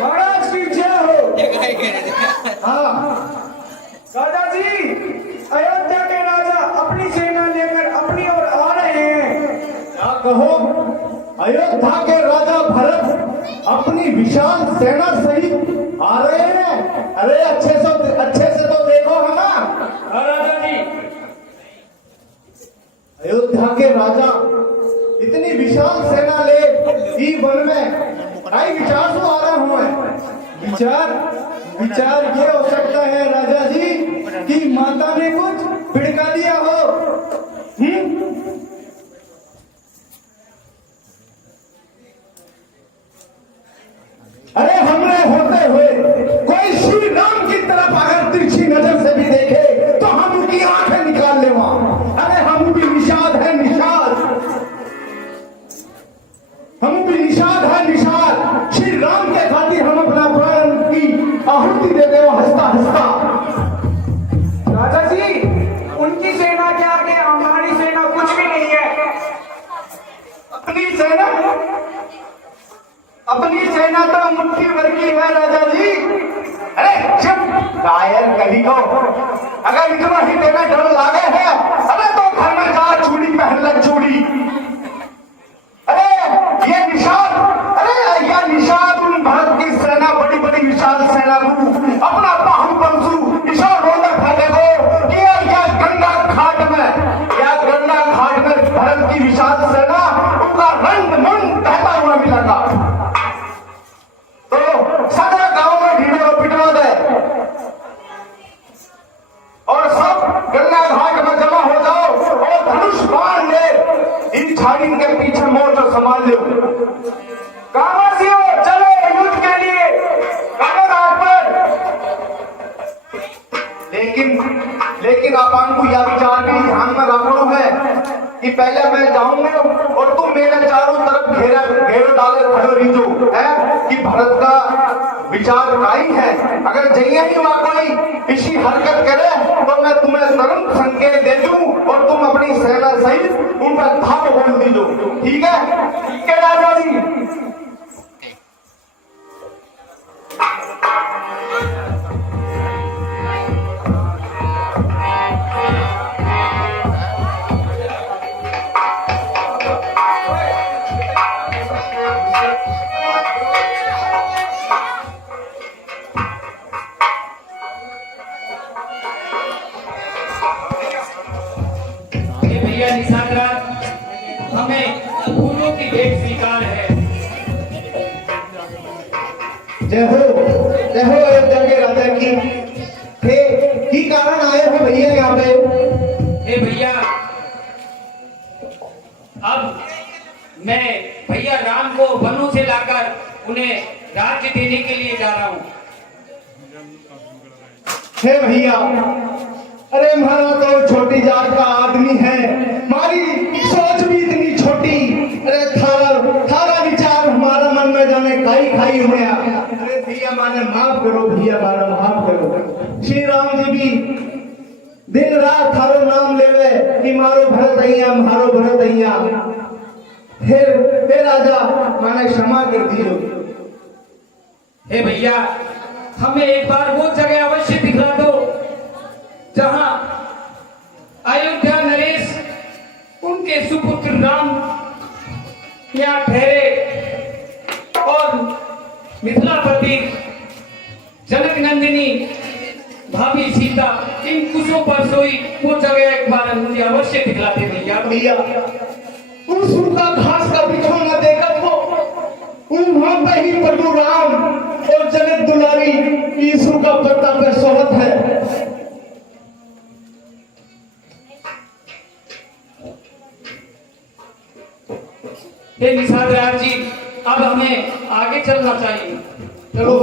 महाराज की जय हो। हाँ दादाजी, अयोध्या के राजा अपनी सेना लेकर अपनी ओर आ रहे हैं। क्या कहो? अयोध्या के राजा भरत अपनी विशाल सेना सहित आ रहे हैं। अरे अच्छे से तो देखो है ना। राजा जी, अयोध्या के राजा इतनी विशाल सेना ले ई वन में आई विचार से आ रहे हुए। विचार ये हो सकता है राजा जी कि माता ने कुछ भिड़का दिया हो। अरे हमने होते हुए कोई श्री राम की तरफ अगर तिरछी नजर से भी देखे तो हम उनकी आंखें निकाल ले वहां। अरे हम भी निषाद है, निषाद श्री राम के खातिर हम अपना प्राण की आहुति देते हो हंसता हंसता। राजा जी, उनकी सेना के आगे हमारी सेना कुछ भी नहीं है। अपनी सेना तो मुट्ठी भर की है राजा जी। अरे चुप कायर कभी को, अगर इतना ही तेरा डर लागे है अरे तो घर में जा चूड़ी पहन लग चूड़ी। अरे ये निषाद उन भारत की सेना बड़ी बड़ी विशाल सेना को अपना बाहु बंसु निशान रोलर खाते को कि या गंगा घाट में भारत की विशाल सेना उनका रंग मन बहता हुआ मिलेगा। तो सारा गांव में ढीढ़ो पिटवा दे और सब गंगा घाट में जमा हो जाओ और धनुष बाण ले इन छाड़िन के पीछे मोर्चा संभाल लो। कामासियों, चलो युद्ध के लिए गंगा घाट पर। लेकिन अपन को यह विचार भी ध्यान में रखना है कि पहले मैं जाऊंगा और तुम मेरे चारों तरफ घेरो डाले खड़ो रहीजो है कि भारत का विचार काई है। अगर जइए ही वहां कोई इसी हरकत करे तो मैं तुम्हें तुरंत संकेत दे दूं और तुम अपनी सेना सहित उन पर धावा बोल दीजो। ठीक है राजा जी। हमें फूलों की भेंट स्वीकार है। जय हो अयोध्या के राजा की कारण आए हो भैया यहाँ पे। हे भैया, अब मैं भैया राम को वनों से लाकर उन्हें राज्य देने के लिए जा रहा हूँ। हे भैया, अरे हमारा तो छोटी जात का आदमी है, हमारी सोच भी इतनी छोटी। अरे थारा विचार हमारा मन में जाने खाई हुए। अरे भैया माने माफ करो, भैया मारा माफ करो। श्री राम जी भी दिन रात थारो नाम लेवे कि मारो भरत अइया। फिर राजा माने क्षमा कर दियो। हे भैया, हमें एक बार वो जगह अवश्य दिखला दो जहां अयोध्या नरेश उनके सुपुत्र राम यहाँ ठहरे और मिथिलापति जनक नंदिनी भाभी सीता इन कुशों पर सोई वो जगह एक बार मुझे अवश्य दिखलाते भैया। उस सूखा घास का बिछौना देखत हो, वहां पे ही प्रभु राम और जनक दुलारी यीशु का पत्ता पर सोहत है। हे निषाद राज जी, अब हमें आगे चलना चाहिए। चलो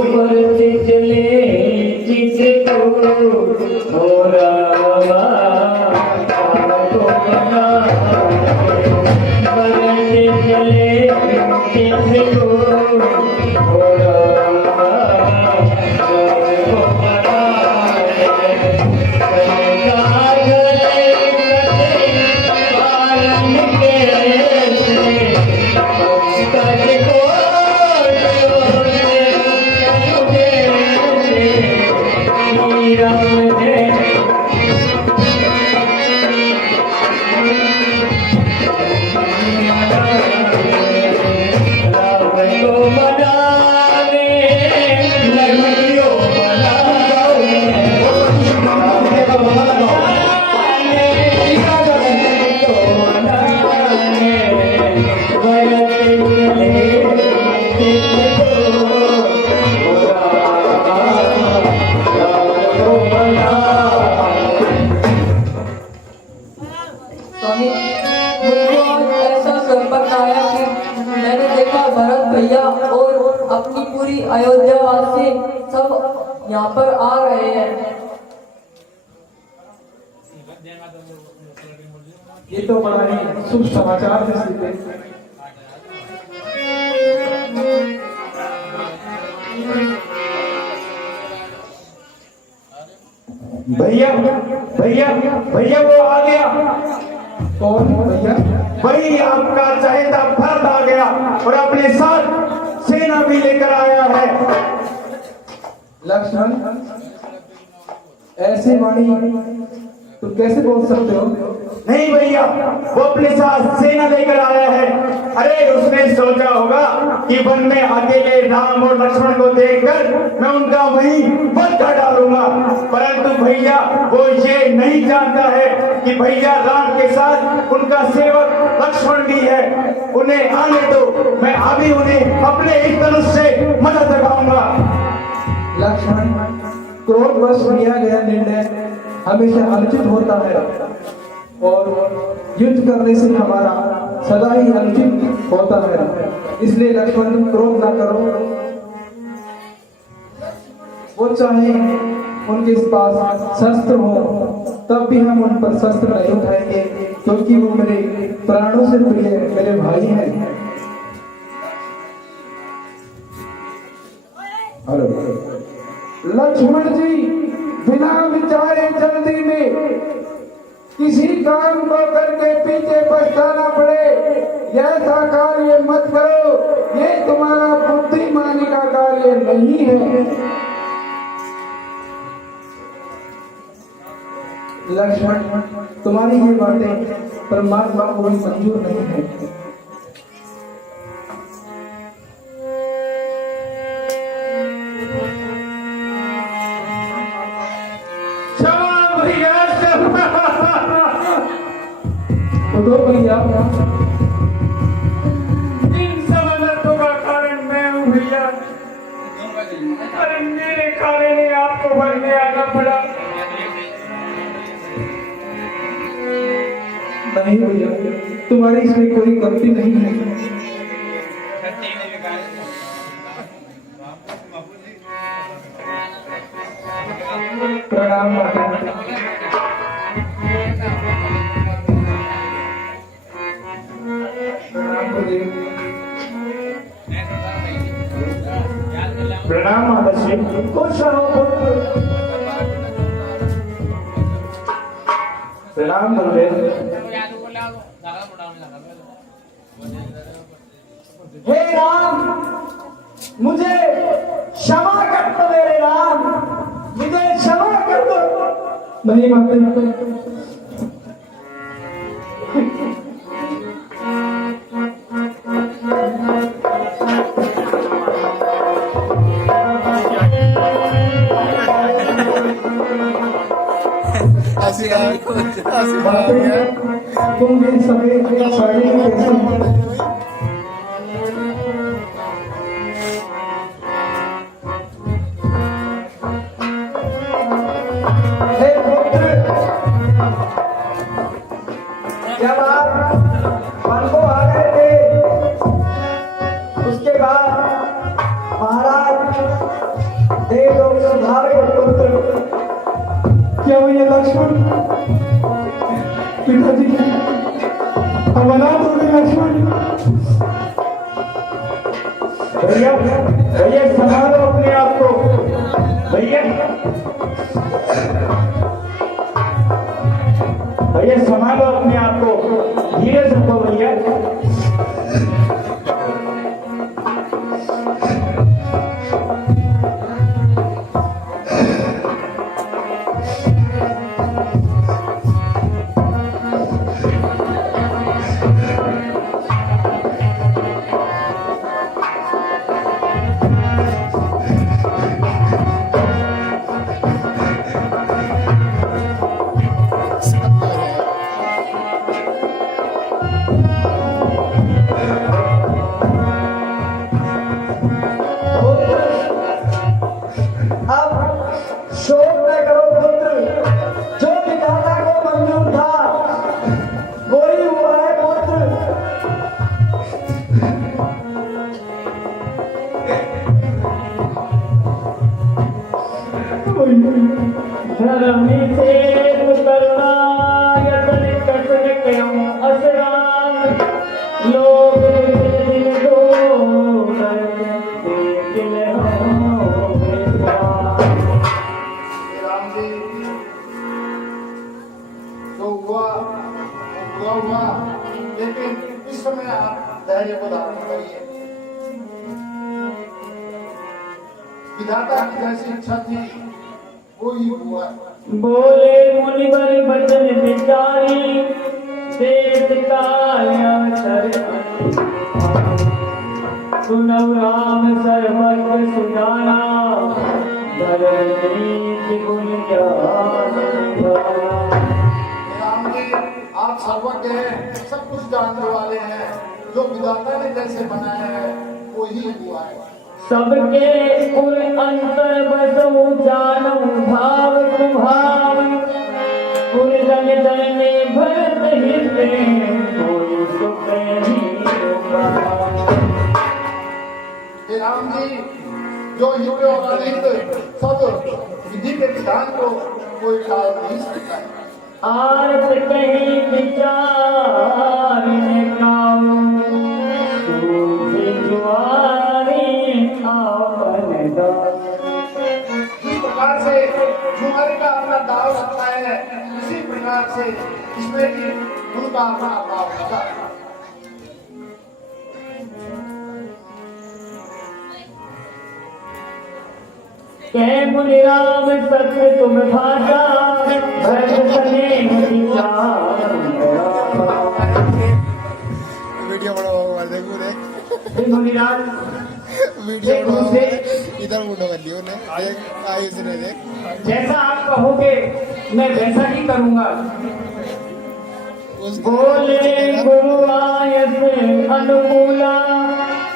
मुझको आज ऐसा संकट आया कि मैंने देखा भरत भैया और अपनी पूरी अयोध्या वासी सब यहाँ पर आ रहे हैं। ये तो बड़ा ही शुभ समाचार है सीते। भैया भैया भैया वो आ गया। कौन भैया? वही आपका चहेता भरत आ गया और अपने साथ सेना भी लेकर आया है। लक्ष्मण, ऐसी वाणी तुम कैसे बोल सकते हो? नहीं भैया, वो अपने साथ सेना लेकर आया है। अरे उसने सोचा होगा कि वन में अकेले राम और लक्ष्मण को देखकर मैं उनका वहीं वध कर डालूंगा, परंतु भैया वो ये नहीं जानता है कि भैया राम के साथ उनका सेवक लक्ष्मण भी है। उन्हें आने दो, मैं अभी उन्हें अपने इस धनुष से मदद लगाऊंगा। लक्ष्मण, क्रोधवश लिया गया निर्णय हमेशा अनुचित होता है और युद्ध करने से हमारा सदा ही अनुचित होता है। इसलिए लक्ष्मण, तुम क्रोध ना करो। वो चाहे उनके पास शस्त्र हो तब भी हम उन पर शस्त्र नहीं उठाएंगे, क्योंकि वो मेरे प्राणों से प्रिय मेरे भाई हैं। लक्ष्मण जी, बिना विचारे जल्दी में किसी काम को करके पीछे पछताना पड़े, ऐसा कार्य मत करो। ये तुम्हारा बुद्धिमानी का कार्य नहीं है। लक्ष्मण, तुम्हारी ये बातें परमात्मा को भी मंजूर नहीं है। तो भैया, इन सब अनर्थों का कारण मैं हूँ भैया। अरे मेरे कारण ही आपको भरने आना पड़ा। नहीं भैया, तुम्हारी इसमें कोई गलती नहीं है। प्रणाम माता। प्रणाम माताश्री। खुश रहो पुत्र। प्रणाम गुरुदेव। हे राम, मुझे क्षमा कर दो मेरे राम, मुझे क्षमा कर दो। नहीं माता, तुम भी समय साड़ी कैसे जब आप वन को आ गए थे, उसके बाद महाराज देव लोग सुधारे पुत्र। क्या भैया लक्ष्मण? पिताजी, हम अनाथ हो गए लक्ष्मण। भैया भैया संभालो अपने आप को। भैया भैया संभालो अपने आप को, धीरे से रखो भैया। हुआ, लेकिन इस समय आप धैर्य को धारण करिए। विधाता की जैसी इच्छा थी वो ही हुआ। बोले मुनिवर बचन विचारी, देश काल अवसर सुनौ राम सर्वत्र सुजाना, धरणी गुण ज्ञान निधाना। राम जी, आप सर्वज्ञ हैं, सब कुछ जानने वाले हैं। जो विधाता ने जैसे बनाया है वो ही हुआ है। सबके उर अंतर बसु जानौ भाव कुभाव, उर दल दल में भरत हिते, कोई सुख नहीं होगा। हे राम जी, जो युग और अनित सब विधि के विधान को कोई टाल नहीं सकता है। आरत कहीं विचार काऊ, सूझ जुआरी आपन दास। इस प्रकार से जुआरी का अपना दाव रखता है, इसी प्रकार से इसमें भी उनका अपना दाव रखता है। कह मुनि राम सत्य तुम भाषा, भरत सने विचार। वीडियो बड़ा हुआ देखो देख हे मुनिराज, वीडियो एक बड़ा दूसरे इधर मुंडो कर लियो ने देख आयुष ने देख जैसा आप कहोगे मैं वैसा ही करूंगा। बोले गुरु आयस अनुकूला,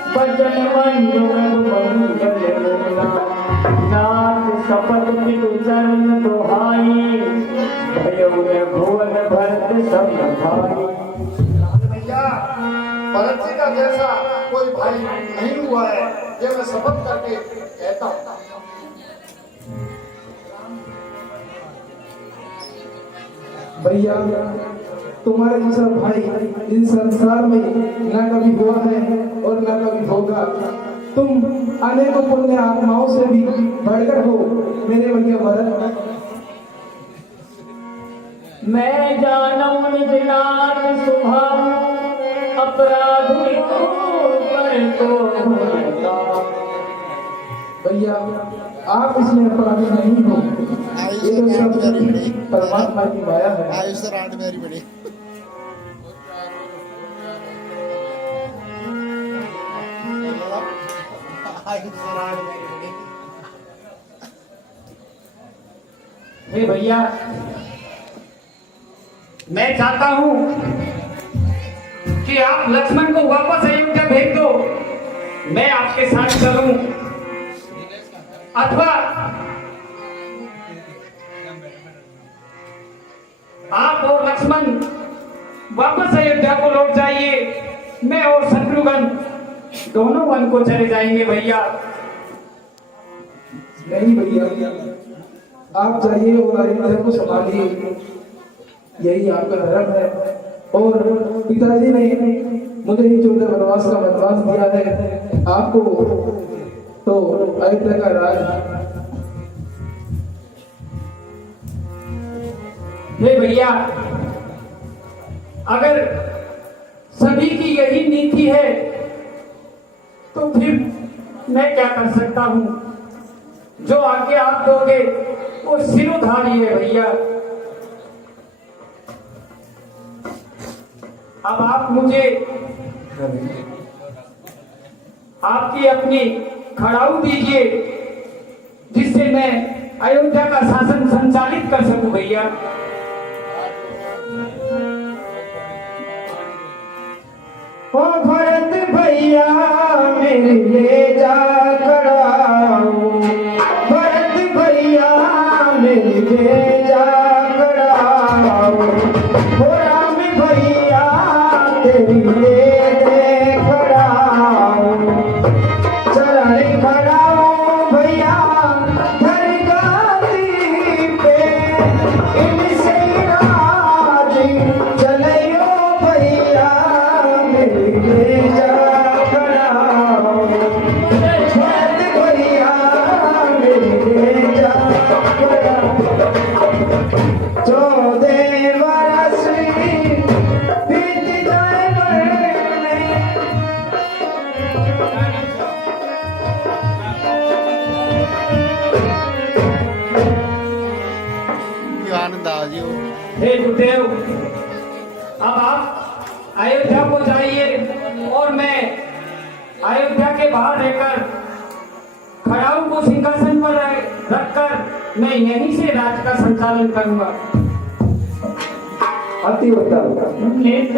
बचन मंजु मंगल मूला। नाथ शपथ पितु चरण दुहाई, भयो भुवन भरत सब भाई। भैया, भरत जी का जैसा कोई भाई नहीं हुआ है, ये मैं शपथ करके कहता हूँ। भैया, तुम्हारे जैसा भाई इस संसार में न कभी हुआ है और न कभी होगा। तुम अनेकों पुण्य आत्माओं से भी बढ़कर हो मेरे भैया भरत। मैं जानू निज नाथ स्वभाव, अपराधी पर तो भैया, आप इसमें अपराधी नहीं हो। ये तो सब परमात्मा की माया है। आयुष रात मेरी बड़ी हे भैया, मैं चाहता हूं कि आप लक्ष्मण को वापस अयोध्या भेज दो, मैं आपके साथ चलूं, अथवा आप और लक्ष्मण वापस अयोध्या को लौट जाइए। मैं और शत्रुघ्न दोनों वन को चले जाएंगे भैया। नहीं भैया, आप जाइए और अयोध्या को संभालिए, यही आपका धर्म है। और पिताजी ने मुझे ही 14 वनवास का वनवास दिया है, आपको तो अयोध्या का राज। हे भैया, अगर सभी की यही नीति है तो फिर मैं क्या कर सकता हूं? जो आगे आप दोगे वो सिरोधारी है भैया। अब आप मुझे आपकी अपनी खड़ाऊ दीजिए, जिससे मैं अयोध्या का शासन संचालित कर सकूं भैया। ओ भरत भैया मेरे ले जा कड़ाऊ, भरत भैया मेरे ले जा कड़ाऊ, ओ राम भैया तेरी ले दे कड़ाऊ, चरण खड़ाऊ भैया धर गादी पे, इनसे राज चलियो भैया मेरे जा कड़ाऊ, भरत भैया मेरे जा कड़ाऊ। 14 बरस अयोध्या को जाइए और मैं अयोध्या के बाहर रहकर खड़ाऊ को सिंहासन पर रखकर मैं यहीं से राज का संचालन करूंगा। अति उत्तम। नित